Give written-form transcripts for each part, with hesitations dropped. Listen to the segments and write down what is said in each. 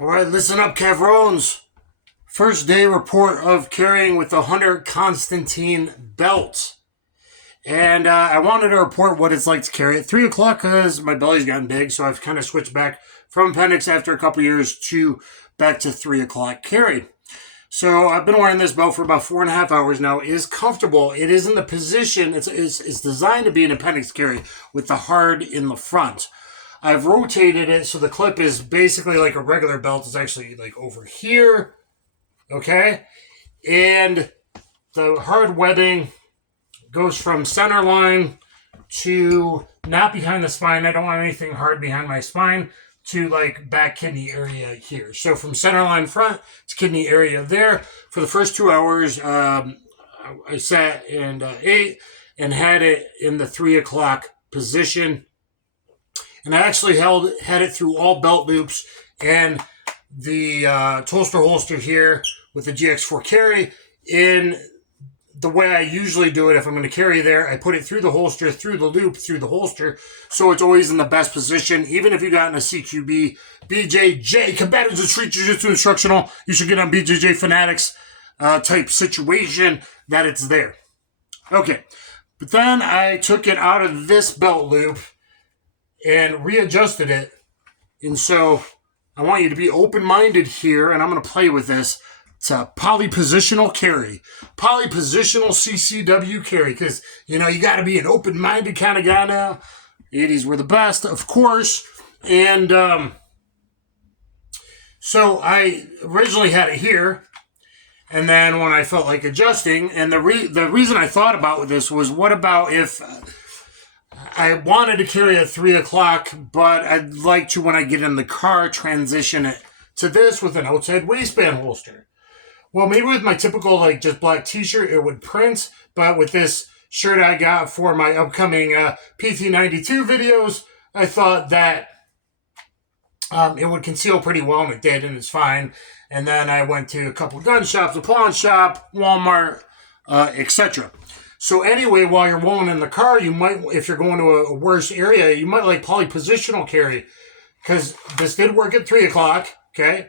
All right, listen up, Cavrones. First day report of carrying with the Hunter Constantine belt. And I wanted to report what it's like to carry at 3 o'clock because my belly's gotten big, so I've kind of switched back from appendix after a couple years to back to 3 o'clock carry. So I've been wearing this belt for about 4.5 hours now. It is comfortable. It is in the position. It's designed to be an appendix carry with the hard in the front. I've rotated it so the clip is basically like a regular belt. It's actually like over here, okay? And the hard webbing goes from center line to not behind the spine. I don't want anything hard behind my spine to like back kidney area here. So from center line front to kidney area there. For the first 2 hours, I sat and ate and had it in the 3 o'clock position. And I actually had it through all belt loops and the toaster holster here with the GX4 carry. In the way I usually do it, if I'm going to carry there, I put it through the holster, through the loop, through the holster, so it's always in the best position. Even if you got in a CQB, BJJ, Combative Street Jiu-Jitsu Instructional, you should get on BJJ Fanatics type situation that it's there. Okay, but then I took it out of this belt loop and readjusted it. And so I want you to be open-minded here, and I'm going to play with this. It's a Poly Positional carry. Poly Positional CCW carry, because, you got to be an open-minded kind of guy now. The 80s were the best, of course. And so I originally had it here, and then when I felt like adjusting, and the reason I thought about this was, what about if I wanted to carry at 3 o'clock, but I'd like to, when I get in the car, transition it to this with an outside waistband holster. Well, maybe with my typical, just black t-shirt, it would print, but with this shirt I got for my upcoming PT92 videos, I thought that it would conceal pretty well, and it did, and it's fine. And then I went to a couple of gun shops, a pawn shop, Walmart, etc. So anyway, while you're rolling in the car, you might, if you're going to a worse area, you might like Poly Positional carry, because this did work at 3 o'clock, okay?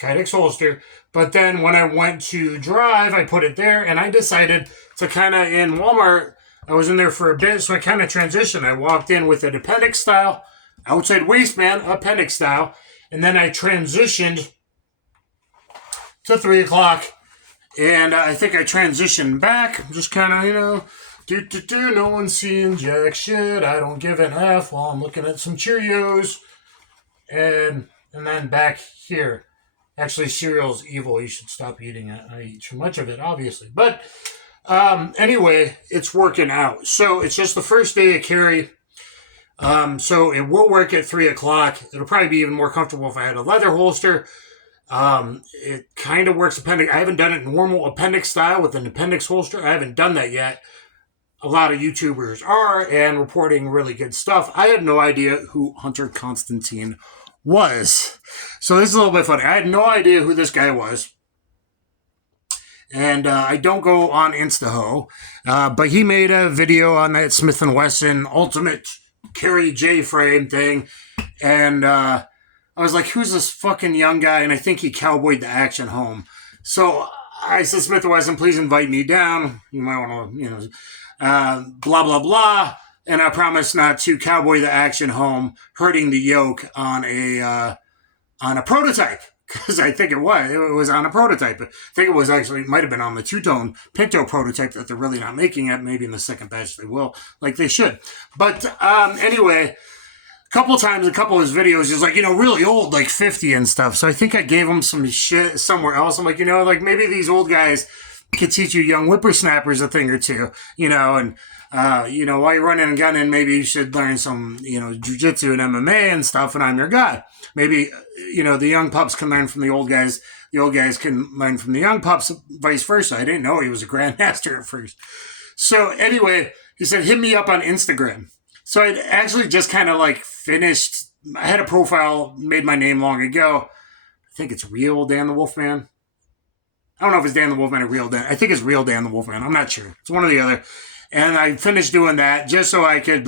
Kydex holster. But then when I went to drive, I put it there, and I decided to kind of, in Walmart, I was in there for a bit, so I kind of transitioned. I walked in with an appendix style, outside waistband, appendix style, and then I transitioned to 3 o'clock. And I think I transitioned back, just kind of, no one's seeing jack shit. I don't give an F while I'm looking at some Cheerios. And then back here. Actually, cereal's evil. You should stop eating it. I eat too much of it, obviously. But anyway, it's working out. So it's just the first day of carry. So it will work at 3 o'clock. It'll probably be even more comfortable if I had a leather holster. It kind of works appendix. I haven't done it normal appendix style with an appendix holster. I haven't done that yet. A lot of YouTubers are and reporting really good stuff. I had no idea who Hunter Constantine was. So this is a little bit funny. I had no idea who this guy was. And I don't go on Instaho. But he made a video on that Smith & Wesson Ultimate Carry J-frame thing. And I was like, who's this fucking young guy? And I think he cowboyed the action home. So I said, Smith & Wesson, please invite me down. You might want to, blah, blah, blah. And I promise not to cowboy the action home, hurting the yoke on a prototype. Because I think it was on a prototype. I think it was actually, it might have been on the two-tone Pinto prototype that they're really not making yet. Maybe in the second batch they will, like they should. But anyway, a couple of times, a couple of his videos, he's like, really old, like 50 and stuff. So I think I gave him some shit somewhere else. I'm like, maybe these old guys could teach you young whippersnappers a thing or two, and, while you're running and gunning, maybe you should learn some, jiu-jitsu and MMA and stuff, and I'm your guy. Maybe, the young pups can learn from the old guys. The old guys can learn from the young pups, vice versa. I didn't know he was a grandmaster at first. So anyway, he said, hit me up on Instagram. So I'd actually just kind of finished. I had a profile, made my name long ago. I think it's Real Dan the Wolfman. I don't know if it's Dan the Wolfman or Real Dan. I think it's Real Dan the Wolfman. I'm not sure. It's one or the other. And I finished doing that just so I could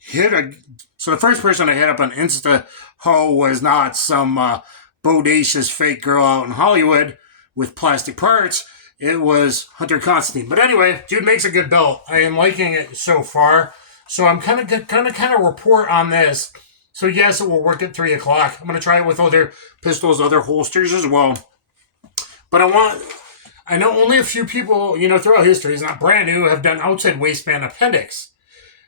hit a. So the first person I hit up on Insta was not some bodacious fake girl out in Hollywood with plastic parts. It was Hunter Constantine. But anyway, dude makes a good belt. I am liking it so far. So I'm kind of report on this. So yes, it will work at 3 o'clock. I'm going to try it with other pistols, other holsters as well. But I know only a few people, throughout history, it's not brand new, have done outside waistband appendix.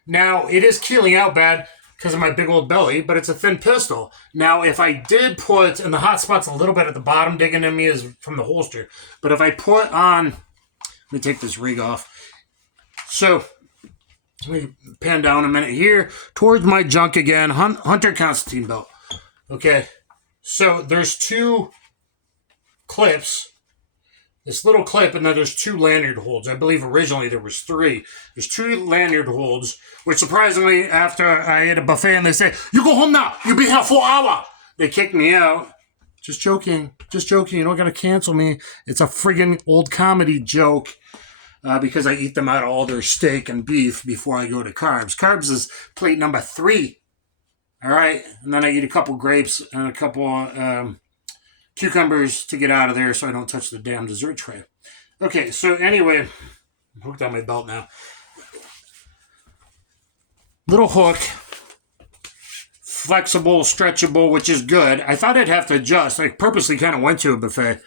Now, it is keeling out bad because of my big old belly, but it's a thin pistol. Now, if I did put, and the hot spot's a little bit at the bottom digging in me is from the holster, but if I put on, let me take this rig off. So, let me pan down a minute here towards my junk again, Hunter Constantine belt. Okay, so there's 2 clips. This little clip, and then there's 2 lanyard holds. I believe originally there was 3. There's 2 lanyard holds, which surprisingly, after I ate a buffet and they say, "You go home now. You'll be here for an hour." They kicked me out. Just joking. Just joking. You don't got to cancel me. It's a friggin' old comedy joke because I eat them out of all their steak and beef before I go to carbs. Carbs is plate number 3. All right? And then I eat a couple grapes and a couple cucumbers to get out of there so I don't touch the damn dessert tray. Okay, so anyway, I'm hooked on my belt now. Little hook, flexible, stretchable, which is good. I thought I'd have to adjust. I purposely kind of went to a buffet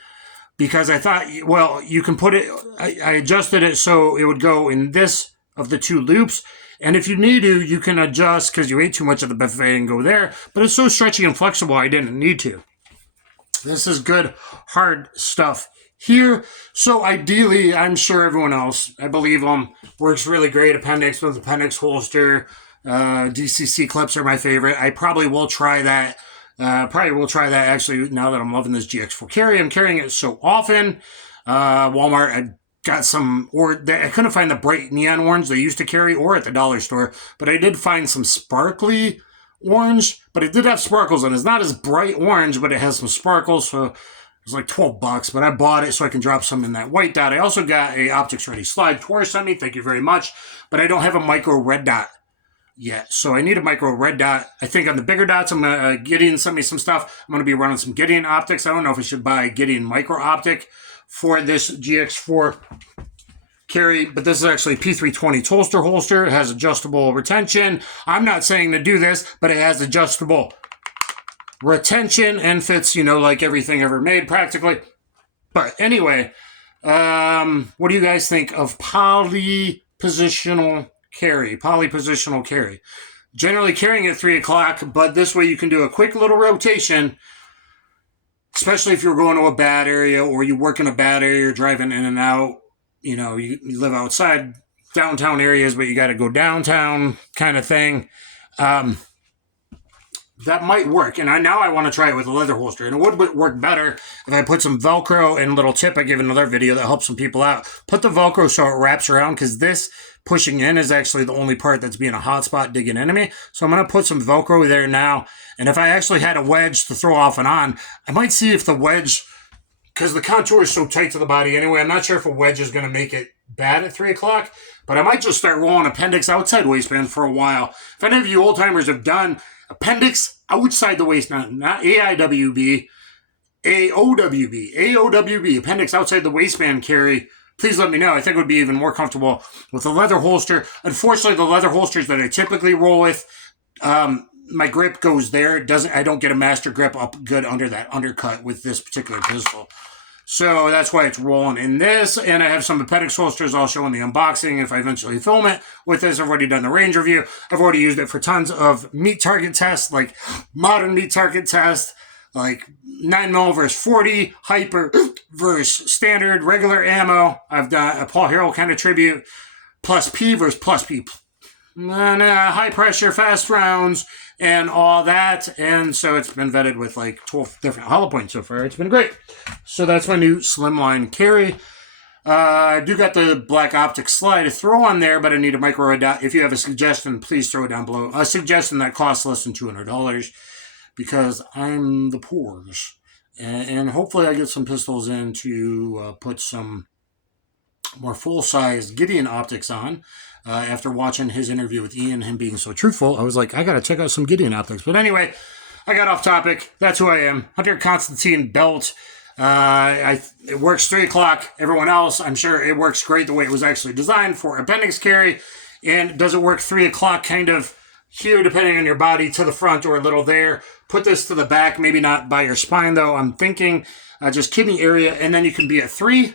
because I thought, well, you can put it, I adjusted it so it would go in this of the 2 loops. And if you need to, you can adjust because you ate too much of the buffet and go there. But it's so stretchy and flexible, I didn't need to. This is good, hard stuff here. So ideally, I'm sure everyone else, I believe works really great. Appendix with appendix holster. DCC clips are my favorite. I probably will try that. Actually, now that I'm loving this GX4 carry. I'm carrying it so often. Walmart, I got some, I couldn't find the bright neon orange they used to carry or at the dollar store, but I did find some sparkly orange, but it did have sparkles and it's not as bright orange, but it has some sparkles, so it was like $12, but I bought it so I can drop some in that white dot. I also got a optics ready slide. Tor sent me, thank you very much, but I don't have a micro red dot yet, so I need a micro red dot. I think on the bigger dots, Gideon sent me some stuff. I'm going to be running some Gideon optics. I don't know if I should buy a Gideon micro optic for this GX4 carry, but this is actually a P320 holster. It has adjustable retention. I'm not saying to do this, but it has adjustable retention and fits, like everything ever made practically. But anyway, what do you guys think of poly positional carry? Generally carrying at 3 o'clock, but this way you can do a quick little rotation, especially if you're going to a bad area or you work in a bad area, you're driving in and out. You live outside downtown areas, but you got to go downtown kind of thing. That might work. And now I want to try it with a leather holster. And it would work better if I put some Velcro and a little tip. I gave another video that helps some people out. Put the Velcro so it wraps around because this pushing in is actually the only part that's being a hot spot digging into me. So I'm going to put some Velcro there now. And if I actually had a wedge to throw off and on, I might see if the wedge, because the contour is so tight to the body anyway, I'm not sure if a wedge is going to make it bad at 3 o'clock, but I might just start rolling appendix outside waistband for a while. If any of you old timers have done appendix outside the waistband, not AIWB, AOWB appendix outside the waistband carry, please let me know. I think it would be even more comfortable with a leather holster. Unfortunately, the leather holsters that I typically roll with, my grip goes there. I don't get a master grip up good under that undercut with this particular pistol. So that's why it's rolling in this. And I have some appendix holsters I'll show in the unboxing if I eventually film it. With this, I've already done the range review. I've already used it for tons of meat target tests, like modern meat target tests, like 9mm versus 40, hyper versus standard, regular ammo. I've done a Paul Harrell kind of tribute, plus P versus plus P. And, high pressure, fast rounds, and all that. And so it's been vetted with like 12 different hollow points so far. It's been great. So that's my new slimline carry. I do got the black optic slide to throw on there, but I need a micro red dot. If you have a suggestion, please throw it down below. A suggestion that costs less than $200 because I'm the poors. And hopefully I get some pistols in to put some more full-size Gideon optics on. After watching his interview with Ian, him being so truthful, I was like, I got to check out some Gideon optics. But anyway, I got off topic. That's who I am. Hunter Constantine Belt. It works 3 o'clock. Everyone else, I'm sure it works great the way it was actually designed for appendix carry. And does it work 3 o'clock kind of here, depending on your body, to the front or a little there? Put this to the back, maybe not by your spine though. I'm thinking just kidney area, and then you can be at 3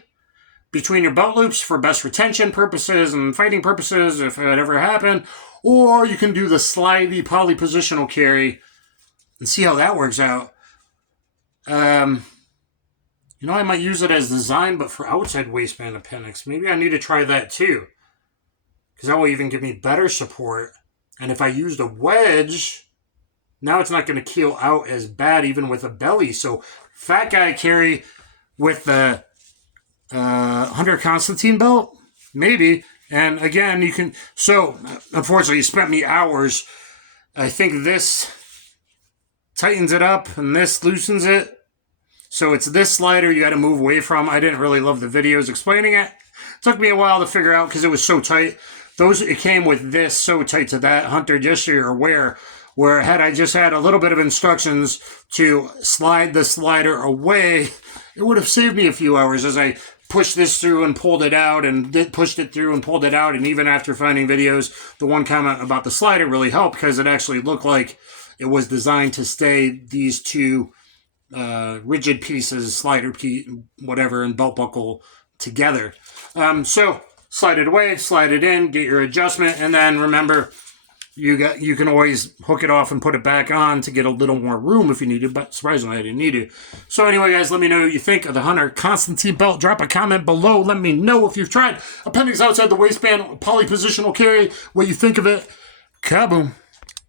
between your belt loops for best retention purposes and fighting purposes if it ever happened. Or you can do the slidey poly positional carry and see how that works out. You know, I might use it as design, but for outside waistband appendix. Maybe I need to try that too, because that will even give me better support. And if I used a wedge, now it's not going to keel out as bad even with a belly. So fat guy carry with the Hunter Constantine belt, maybe. And again, you can, so unfortunately you spent me hours. I think this tightens it up and this loosens it. So it's this slider you got to move away from. I didn't really love the videos explaining it. Took me a while to figure out because it was so tight. It came with this so tight to that. Hunter, just so you're aware, where had I just had a little bit of instructions to slide the slider away, it would have saved me a few hours as I pushed this through and pulled it out and pushed it through and pulled it out. And even after finding videos, the one comment about the slider really helped because it actually looked like it was designed to stay these two rigid pieces, slider piece, whatever, and belt buckle together. So slide it away, slide it in, get your adjustment, and then remember, you can always hook it off and put it back on to get a little more room if you need it, but surprisingly I didn't need to. So anyway, guys, let me know what you think of the Hunter Constantine belt. Drop a comment below. Let me know if you've tried appendix outside the waistband poly positional carry, what you think of it. Kaboom.